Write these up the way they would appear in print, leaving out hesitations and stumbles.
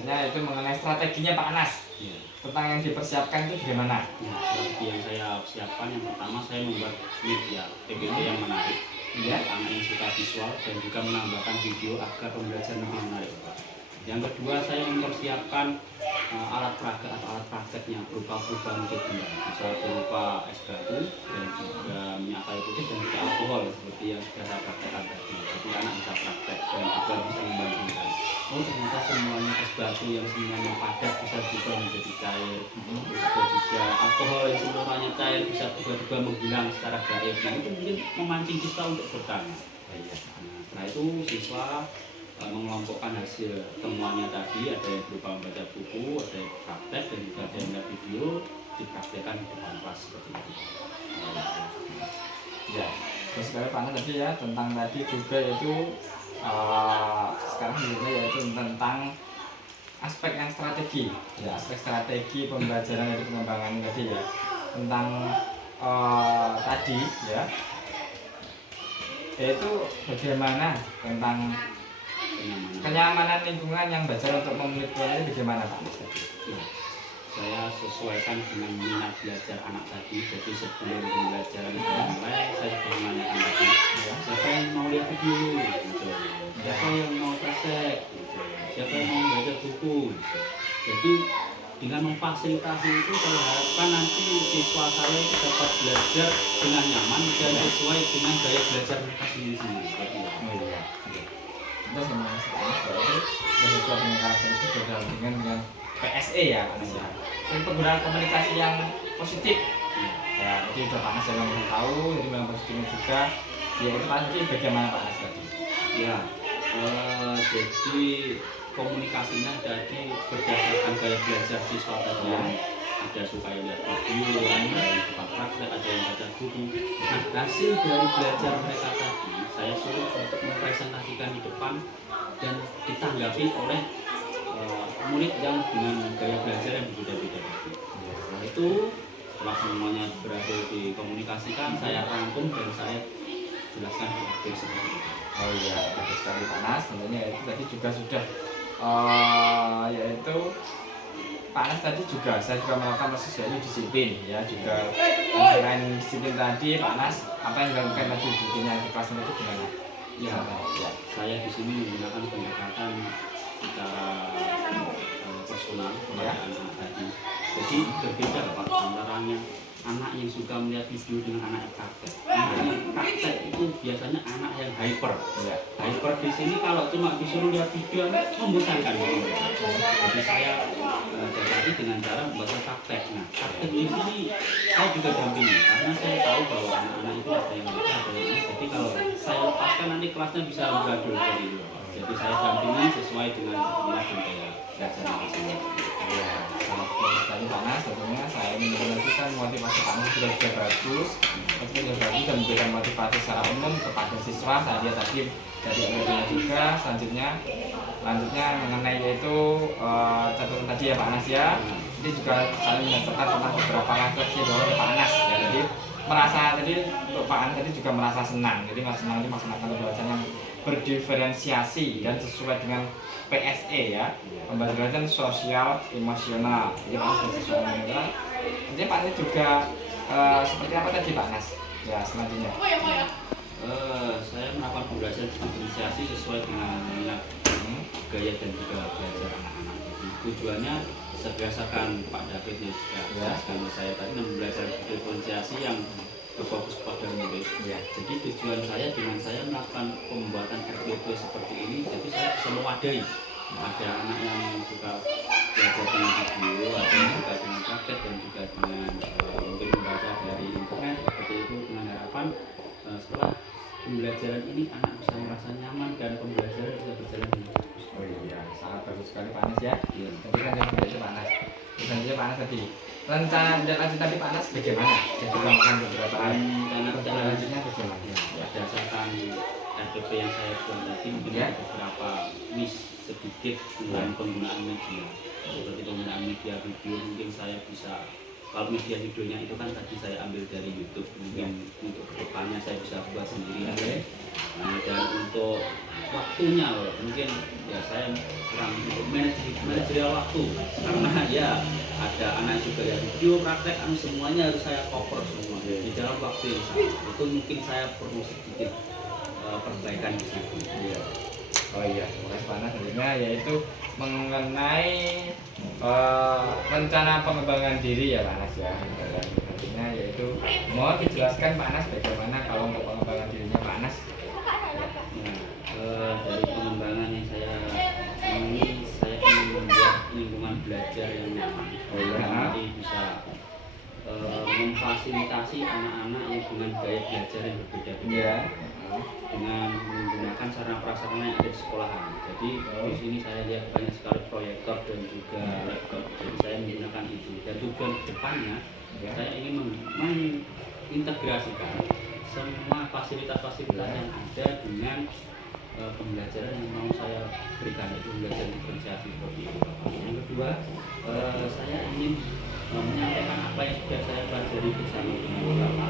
selanjutnya itu mengenai strateginya Pak Anas. Ya. Tentang yang dipersiapkan itu bagaimana? Ya, strategi yang saya siapkan yang pertama saya membuat media PPT yang menarik, Ya. anak yang suka visual dan juga menambahkan video agar pembelajaran lebih menarik. Yang kedua saya mempersiapkan alat peraga atau alat prakteknya berupa perubahan wujud benda, bisa berupa es batu dan juga minyak kayu putih dan juga alkohol seperti yang sudah saya praktekkan tadi. Jadi anak bisa praktek dan juga bisa membandingkan. Oh ternyata semuanya es batu yang semuanya padat bisa berubah menjadi cair, bisa juga alkohol yang semuanya cair bisa tiba-tiba menghilang secara gaib. Nah itu mungkin memancing kita untuk bertanya. Nah, setelah itu siswa mengelompokkan hasil temuannya tadi, ada yang berupa membaca buku, ada yang praktek dan juga ada yang melihat video dipraktekkan di depan kelas seperti itu. Ya, terus sekali Pak Anas tadi ya tentang tadi juga yaitu sekarang selanjutnya yaitu tentang aspek yang strategi, ya aspek strategi pembelajaran dari pengembangan tadi ya tentang tadi ya yaitu bagaimana tentang kenyamanan lingkungan yang belajar untuk memiliki bagaimana Pak Anas tadi? Ya, saya sesuaikan dengan minat belajar anak tadi. Jadi sebelum pembelajaran dimulai, saya sudah menanyakan tadi, siapa yang mau lihat video, gitu. Siapa yang mau praktek, gitu. Siapa yang mau baca buku. Jadi dengan memfasilitasi itu saya harapkan nanti siswa saya itu dapat belajar dengan nyaman dan sesuai dengan gaya belajar mereka sendiri-sendiri. Oh iya. Kita sama berarti sesuai dengan karakter itu juga dengan PSE ya Pak Anas ya. Dan penggunaan komunikasi yang positif. Ya, jadi udah Pak Anas yang tahu, jadi memang positifnya juga. Ya itu Pak Anas bagaimana Pak Anas tadi? Ya, jadi komunikasinya tadi berdasarkan gaya belajar siswa tadi yang ada suka lihat video, ada yang suka praktek, ada yang baca buku. Nah, hasil dari belajar mereka tadi saya suruh untuk mempresentasikan di depan dan ditanggapi oleh murid yang dengan gaya belajar yang berbeda-beda. Setelah itu, setelah semuanya berhasil dikomunikasikan, saya rangkum dan saya jelaskan di akhir seperti itu. Oh iya, bagus sekali Pak Anas. Tentunya itu tadi juga sudah yaitu Pak Anas tadi juga saya juga melakukan proses yaitu disiplin ya juga selain disiplin tadi Pak Anas apa yang dilakukan tadi dirinya di kelas itu gimana? Ya, saya di sini menggunakan pendekatan secara personal kepada anak-anak tadi. Jadi berbeda Pak antara anak yang suka melihat video dengan anak yang praktek. Anak yang praktek itu biasanya anak yang hyper. Ya. Hyper di sini kalau cuma disuruh lihat video membosankan. Jadi saya jadi dengan cara membuat praktek. Nah, praktek di sini saya juga dampingi karena saya tahu bahwa anak-anak itu ada yang bisa, ada yang ini. Jadi kalau saya lepaskan nanti kelasnya bisa bergaduh seperti itu. Jadi saya dampingi sesuai dengan minat dan gaya belajar masing-masing. Ya, sangat sekali Pak Anas. Tentunya saya menunjukkan motivasi Pak Anas sudah bagus, sudah bagus dan memberikan motivasi secara umum kepada siswa. Saya lihat tadi dari ilmunya juga. Selanjutnya mengenai yaitu catatan tadi ya Pak Anas ya. Ini juga saya menyertakan tentang beberapa refleksi dari Pak Anas ya. Jadi merasa tadi untuk Pak Anas tadi juga merasa senang. Jadi senang ini melaksanakan pembelajaran yang berdiferensiasi dan sesuai dengan PSE ya, pembelajaran sosial emosional. Jadi Pak Anas sosial emosional. Jadi Pak Anas juga seperti apa tadi Pak Anas? Ya selanjutnya. Saya melakukan pembelajaran diferensiasi sesuai dengan minat, gaya dan juga belajar anak-anak. Jadi tujuannya berdasarkan Pak David yang sudah jelaskan ke saya tadi, belajar diferensiasi yang berfokus pada murid. Ya. Jadi tujuan saya dengan saya melakukan pembuatan RPP seperti ini, jadi saya bisa mewadahi. Ada anak yang suka belajar dengan video, ada yang suka dengan praktek dan juga dengan mungkin membaca dari internet seperti itu dengan harapan setelah pembelajaran ini anak bisa merasa nyaman dan pembelajaran bisa berjalan dengan bagus. Oh iya, sangat bagus sekali Pak Anas ya. Tadi kan yang belajar Pak Anas. Selanjutnya Pak Anas tadi. Rencana lanjut tadi Pak Anas bagaimana? Jadi melakukan beberapa lanjutnya bagaimana? Ya, berdasarkan RPP yang saya buat tadi mungkin ada beberapa miss sedikit tentang penggunaan media. Seperti penggunaan media video mungkin saya bisa, kalau media videonya itu kan tadi saya ambil dari YouTube, mungkin untuk kedepannya saya bisa buat sendiri. Nah, dan untuk waktunya mungkin ya saya kurang untuk manajerial waktu, karena ya ada anak juga ya video praktek semuanya harus saya cover semua di dalam waktu yang sama. Itu mungkin saya perlu sedikit perbaikan di situ. Iya. Oh iya, terima kasih Pak Anas. Tentunya yaitu mengenai rencana pengembangan diri ya Pak Anas ya. Dan tentunya yaitu mohon dijelaskan Pak Anas bagaimana kalau untuk pengembangan dirinya Pak Anas. Dari pengembangan yang saya ini, saya ingin membuat lingkungan belajar yang nyaman. Nanti bisa memfasilitasi anak-anak dengan gaya belajar yang berbeda-beda, dengan menggunakan sarana prasarana yang ada di sekolahan. Jadi di sini saya lihat banyak sekali proyektor dan juga laptop. Jadi saya menggunakan itu. Dan tujuan depannya saya ingin mengintegrasikan semua fasilitas-fasilitas yang ada dengan pembelajaran yang mau saya berikan, itu belajar diferensiasi seperti itu. Yang kedua, saya ingin menyampaikan apa yang sudah saya pelajari bersama dengan beberapa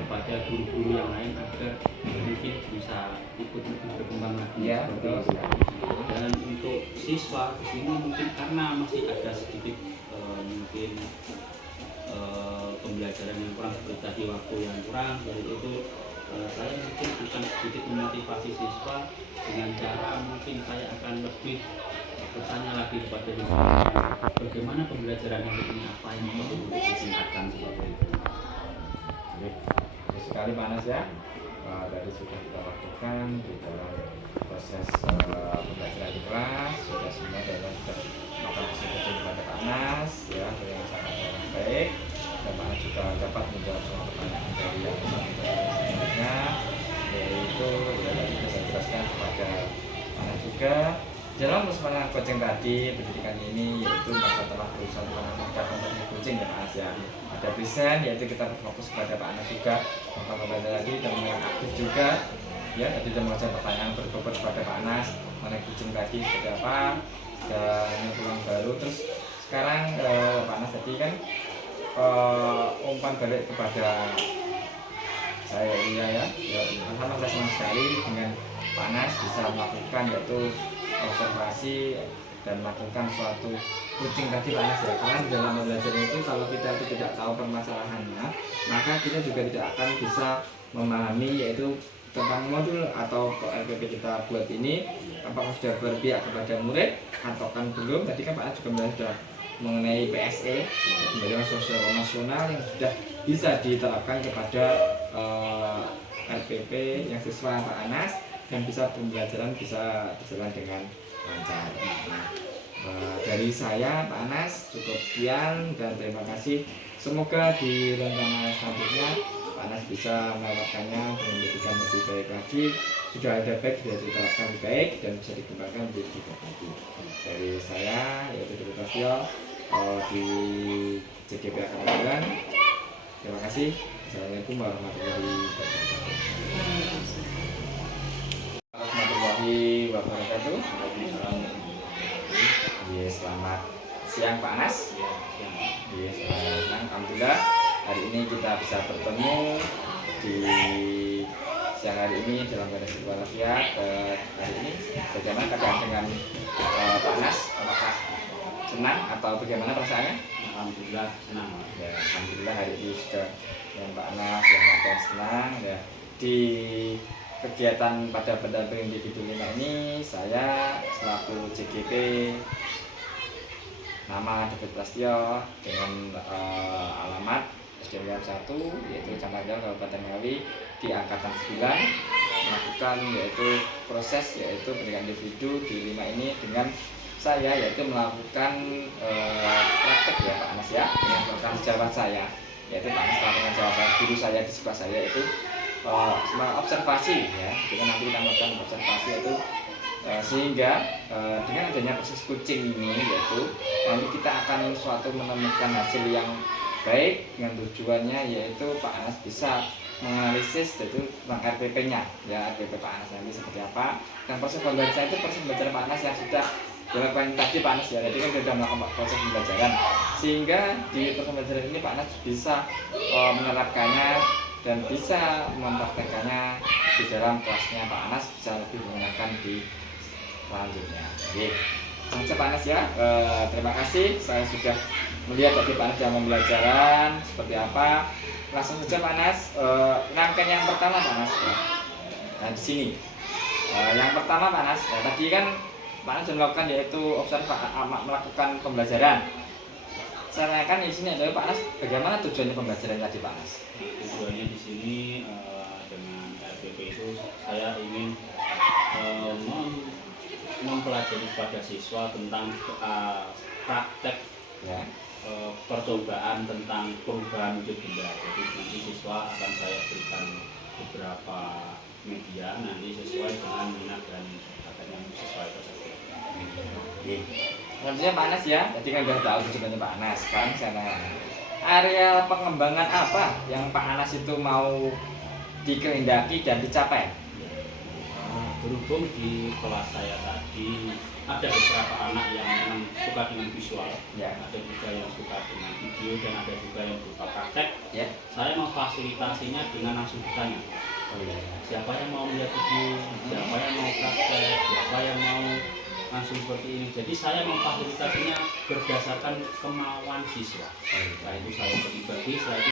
kepada guru-guru yang lain agar mungkin bisa ikut lebih berkembang lagi seperti itu. Dan untuk siswa di sini mungkin karena masih ada sedikit mungkin pembelajaran yang kurang seperti tadi, waktu yang kurang seperti itu, saya mungkin akan sedikit memotivasi siswa dengan cara mungkin saya akan lebih bertanya lagi kepada siswa bagaimana pembelajaran yang ini, apa yang perlu ditingkatkan seperti itu. Baik sekali Pak Anas ya. Dari sudah kita lakukan di dalam proses pembelajaran di kelas, sudah semua dalam sudah melakukan presentasi kepada Pak Anas ya, yang sangat baik. Dan Pak Anas juga dapat menjawab semua pertanyaan dari yang selanjutnya, yaitu ya tadi bisa jelaskan kepada Pak Anas juga dalam persoalan coaching tadi, pendidikan ini yaitu masa telah berusaha mengajarkan kompetisi coaching ya Pak Anas ya. Ada present yaitu kita berfokus kepada Pak Anas juga, maka membaca lagi dan yang aktif juga ya, tadi sudah mengajar pertanyaan berbobot kepada Pak Anas mengenai coaching tadi seperti apa dan yang pulang baru. Terus sekarang Pak Anas tadi kan umpan balik kepada saya ya, alhamdulillah senang sekali dengan Pak Anas bisa melakukan yaitu observasi dan melakukan suatu coaching tadi Pak Anas ya. Karena di dalam belajar itu kalau kita tidak tahu permasalahannya, maka kita juga tidak akan bisa memahami yaitu tentang modul atau RPP kita buat ini apakah sudah berpihak kepada murid atau kan belum. Tadi kan Pak Anas juga sudah mengenai PSE, pembelajaran sosial nasional yang sudah bisa diterapkan kepada RPP yang sesuai Pak Anas dan bisa pembelajaran bisa berjalan dengan lancar. Dari saya Pak Anas cukup sekian dan terima kasih. Semoga di rencana selanjutnya Pak Anas bisa melewatkannya dan menjadikan lebih baik lagi. Sudah ada baik, sudah diterapkan lebih baik dan bisa dikembangkan menjadi lebih baik lagi. Dari saya yaitu Dr. Tasyo di CGP Akademian. Terima kasih. Assalamualaikum warahmatullahi wabarakatuh. Warahmatullahi wabarakatuh. Selamat siang Pak Anas. Selamat siang. Alhamdulillah hari ini kita bisa bertemu di siang hari ini dalam keadaan walafiat. Hari ini bagaimana keadaan dengan Pak Anas? Apakah senang atau bagaimana perasaannya? Alhamdulillah senang. Ya, alhamdulillah hari ini sudah dengan Pak Anas yang akan senang ya. Di kegiatan pada pendamping individu 5 ini saya selaku CGP nama David Prasetyo dengan alamat SDM 1 yaitu Camagel Kabupaten Ngawi di angkatan 9 melakukan yaitu proses yaitu pendidikan individu di 5 ini dengan saya yaitu melakukan praktek ya Pak Anas ya, dengan program sejawat saya yaitu Pak Anas melakukan sejawat saya, guru saya di sekolah saya itu observasi ya, dengan nanti kita melakukan observasi itu sehingga dengan adanya proses coaching ini yaitu nanti kita akan suatu menemukan hasil yang baik dengan tujuannya yaitu Pak Anas bisa menganalisis yaitu tentang RPP-nya ya, RPP Pak Anas nanti seperti apa dan proses pembelajaran itu proses pembelajaran Pak Anas yang sudah dilakukan tadi Pak Anas ya, jadi kan sudah melakukan proses pembelajaran sehingga di proses pembelajaran ini Pak Anas bisa menerapkannya dan bisa mempraktekkannya di dalam kelasnya Pak Anas bisa lebih menggunakan di selanjutnya. saja Pak Anas ya. Terima kasih, saya sudah melihat tadi Pak Anas dalam pembelajaran seperti apa. Langsung saja Pak Anas, rangkaian yang pertama Pak Anas ya. Nah di sini yang pertama Pak Anas, tadi kan Pak Anas sudah melakukan yaitu melakukan pembelajaran. Saya tanyakan di sini adalah Pak Anas, bagaimana tujuannya pembelajaran tadi Pak Anas? Tujuannya di sini dengan RPP itu saya ingin mempelajari kepada siswa tentang praktek Ya. percobaan tentang perubahan wujud benda. Jadi nanti siswa akan saya berikan beberapa media nanti sesuai dengan minat dan bakatnya siswa tersebut. Oke. Selanjutnya Pak Anas ya, tadi kan sudah tahu tujuannya Pak Anas. Sekarang saya tanya, area pengembangan apa yang Pak Anas itu mau dikehendaki dan dicapai? Berhubung di kelas saya tadi ada beberapa anak yang memang suka dengan visual, Ya. ada juga yang suka dengan video dan ada juga yang suka praktek. Ya. Saya memfasilitasinya dengan langsung bertanya, Oh iya. siapa yang mau melihat video, siapa yang mau praktek, siapa yang mau langsung seperti ini. Jadi saya memfasilitasinya berdasarkan kemauan siswa. Setelah itu saya bagi-bagi, setelah itu